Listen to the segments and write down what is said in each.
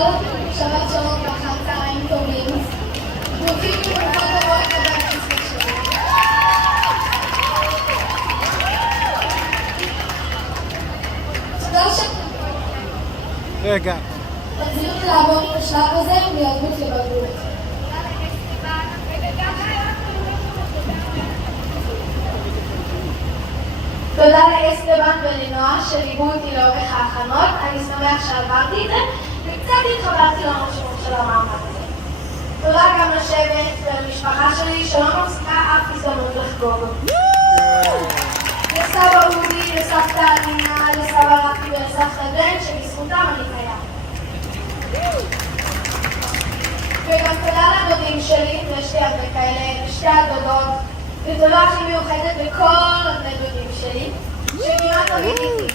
שבת שלום ואחר צהריים טובים. ברוכים וברוכות הבאות לבית הספר שלי. תודה רגע. תחזירו לי לעבור את השלב הזה מילדות לבגרות. תודה לאסטבן ולנועה שליוו אותי לאורך ההכנות, אני שמח שעברתי את זה וקצת התחברתי למשמעות של המעמד הזה. תודה גם לשבט ולמשפחה שלי שלא מפסיקה אף הזדמנות לחגוג. לסבא אודי, לסבתא אלינה, לסבא רפי ולסבתא בן שבזכותם אני קיים. וגם תודה לדודים שלי, ויש לי הרבה כאלה, לשתי הדודות, ותודה הכי מיוחדת לכל הבני דודים שלי, שכמעט תמיד איתי.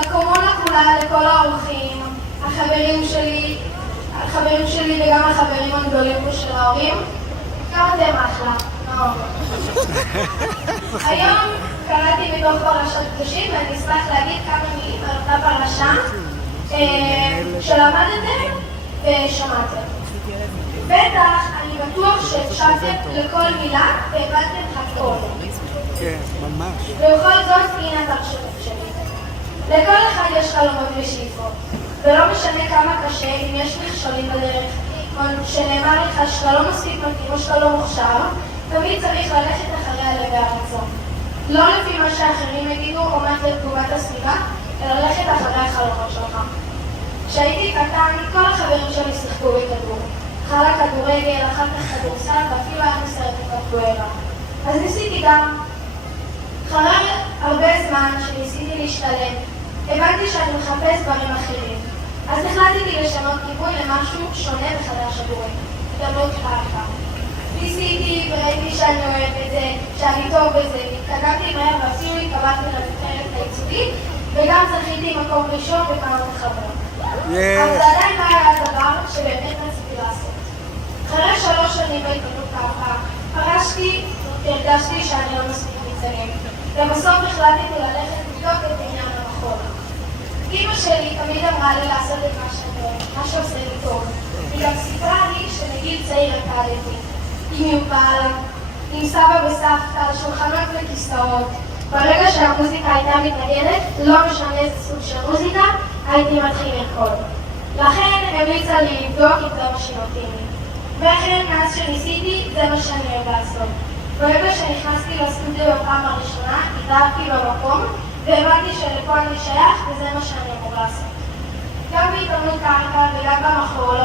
לקומונה כולה, לכל האורחים, החברים שלי וגם החברים הגדולים פה של ההורים, גם אתם אחלה, מאוד. היום קראתי מתוך פרשת קדושים ואני אשמח להגיד כמה מילים על אותה פרשה שלמדתם ושמעתם. בטח, אני בטוח שהקשבתם לכל מילה והבנתם הכל. כן, ממש. ובכל זאת, הנה הפרשנות שלי. לכל אחד יש חלומות ושאיפות, ולא משנה כמה קשה, אם יש מכשולים בדרך, או שנאמר לך שאתה לא מספיק מתאים או שאתה לא מוכשר, תמיד צריך ללכת אחרי הלב והרצון. לא לפי מה שאחרים יגידו או מה תגובת הסביבה, אלא ללכת אחרי החלומות שלך. כשהייתי קטן, כל החברים שלי שיחקו בכדור. חלה כדורגל, אחר כך כדורסל, ואפילו היה מסרט בקפוארה. אז ניסיתי גם. אחרי הרבה זמן שניסיתי להשתלם, הבנתי שאני מחפש דברים אחרים. אז החלטתי לשנות כיוון למשהו שונה בחדש עבורי. גם לא קרקע. ניסיתי וראיתי שאני אוהב את זה, שאני טוב בזה, התקדמתי מהר ואפילו התקבלתי לנבחרת הייצוגית, וגם זכיתי מקום ראשון בפעם החברות. אבל זה עדיין לא היה הדבר שבאמת רציתי לעשות. אחרי 3 שנים בעיתונות ככה, הרגשתי שאני לא מספיק מצטיין. ובסוף החלטתי ללכת לבדוק את עניין המחול. אמא שלי תמיד אמרה לי לעשות את מה שעושה לי טוב. היא גם סיפרה לי שמגיל צעיר רקדתי. עם יובל, עם סבא וסבתא, שולחנות וכיסאות. ברגע שהמוזיקה הייתה מתנגנת, לא משנה איזה סוג של מוזיקה, הייתי מתחיל לרקוד. לכן המליצה לי לבדוק אם זה מה שנותנים לי. וכן, מאז שניסיתי, זה מה שאני אוהב לעשות. ברגע שנכנסתי לסטודיו בפעם הראשונה, התאהבתי במקום, והבנתי שלפה אני שייך, וזה מה שאני אמור לעשות. גם בעיתונות קרקע וגם במחול,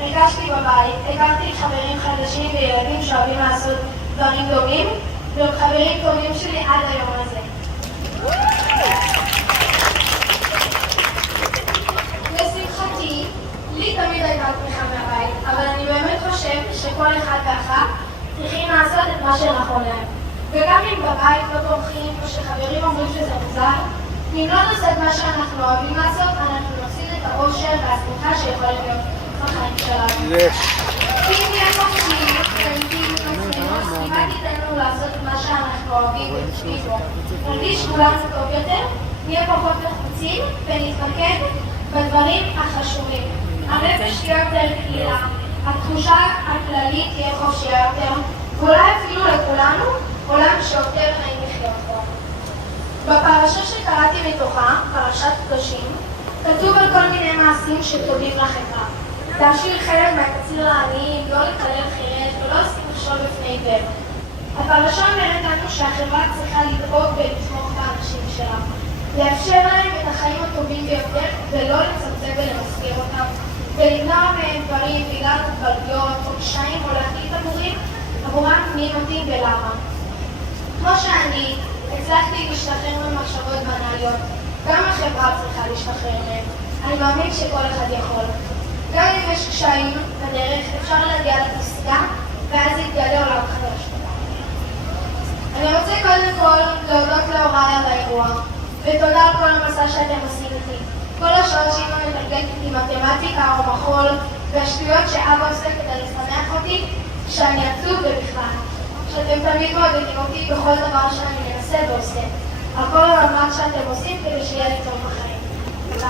הרגשתי בבית, הכרתי חברים חדשים וילדים שאוהבים לעשות דברים דומים, והם חברים טובים שלי עד היום הזה. לשמחתי, לי תמיד הייתה תמיכה מהבית, אבל אני באמת חושב שכל אחד ואחת צריכים לעשות את מה שנכון להם. וגם אם בבית לא תומכים או שחברים אומרים שזה מוזר, אם לא נעשה את מה שאנחנו אוהבים לעשות, אנחנו נפסיד את האושר והשמחה שיכולים להיות בחיים שלנו. אם נהיה חופשיים, תלמידים, מצליחים, כמעט ניתנו לעשות את מה שאנחנו אוהבים ותשמיעו. נרגיש כולנו טוב יותר, נהיה פחות לחוצים ונתמקד בדברים החשובים. הנפש תהיה יותר קלילה, התחושה הכללית תהיה חופשייה יותר, ואולי אפילו לכולנו עולם שיותר נעים לחיות בו. בפרשה שקראתי מתוכה, פרשת קדושים, כתוב על כל מיני מעשים שטובים לחברה. להשאיר חלק מהקציר לעניים, לא לקלל חירש ולא לשים מכשול בפני עיוור. הפרשה אומרת לנו שהחברה צריכה לדאוג ולתמוך באנשים שלה, לאפשר להם את החיים הטובים ביותר ולא לצמצם ולמסגר אותם, ולמנוע מהם דברים בגלל מוגבלויות או קשיים או להחליט עבורם מי מתאים ולמה. כמו שאני הצלחתי להשתחרר ממחשבות בנאליות, גם החברה צריכה להשתחרר מהם. אני מאמין שכל אחד יכול. גם אם יש קשיים בדרך, אפשר להגיע לפסגה, ואז יתגלה עולם חדש. אני רוצה קודם כל להודות להוריי על האירוע, ותודה על כל המסע שאתם עושים איתי. כל השעות שאמא מתרגלת איתי מתמטיקה או מחול, והשטויות שאבא עושה כדי לשמח אותי, שאני עצוב ובכלל. שאתם תמיד מעודדים אותי בכל דבר שאני מנסה ועושה. על כל המאמץ שאתם עושים כדי שיהיה לי טוב בחיים. תודה.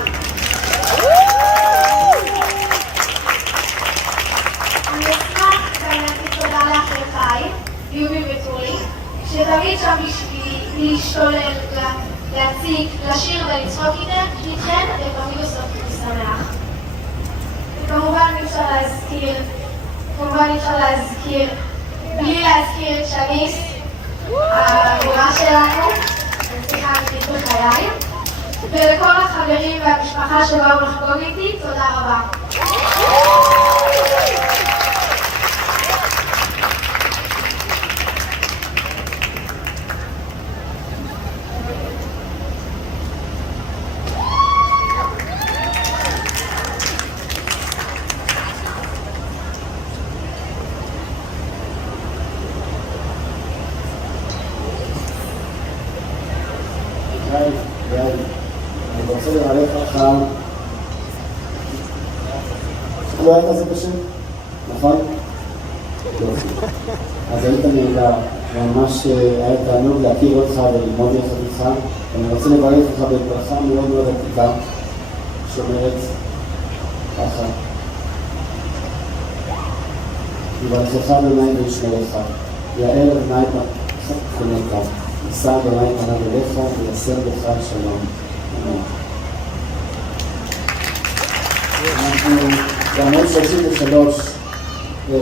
אפשר להזכיר, כמובן אי אפשר להזכיר, בלי להזכיר את שניס, המורה שלנו, הנציחה האמיתית בחיי, ולכל החברים והמשפחה שבאו לחגוג איתי, תודה רבה. אני רוצה לברך אותך. לא היית זה פשוט? נכון? אז היית נהדר, ממש היה תענוג להכיר אותך וללמוד יחד איתך. אני רוצה לברך אותך בברכה מאוד מאוד עתיקה, שאומרת ככה: יברכך אדוני וישמרך, יאר אדוני פניך, יישא אדוני פניו אליך וישם בך שלום. אמן. אנחנו בעמוד 33,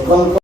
קודם כל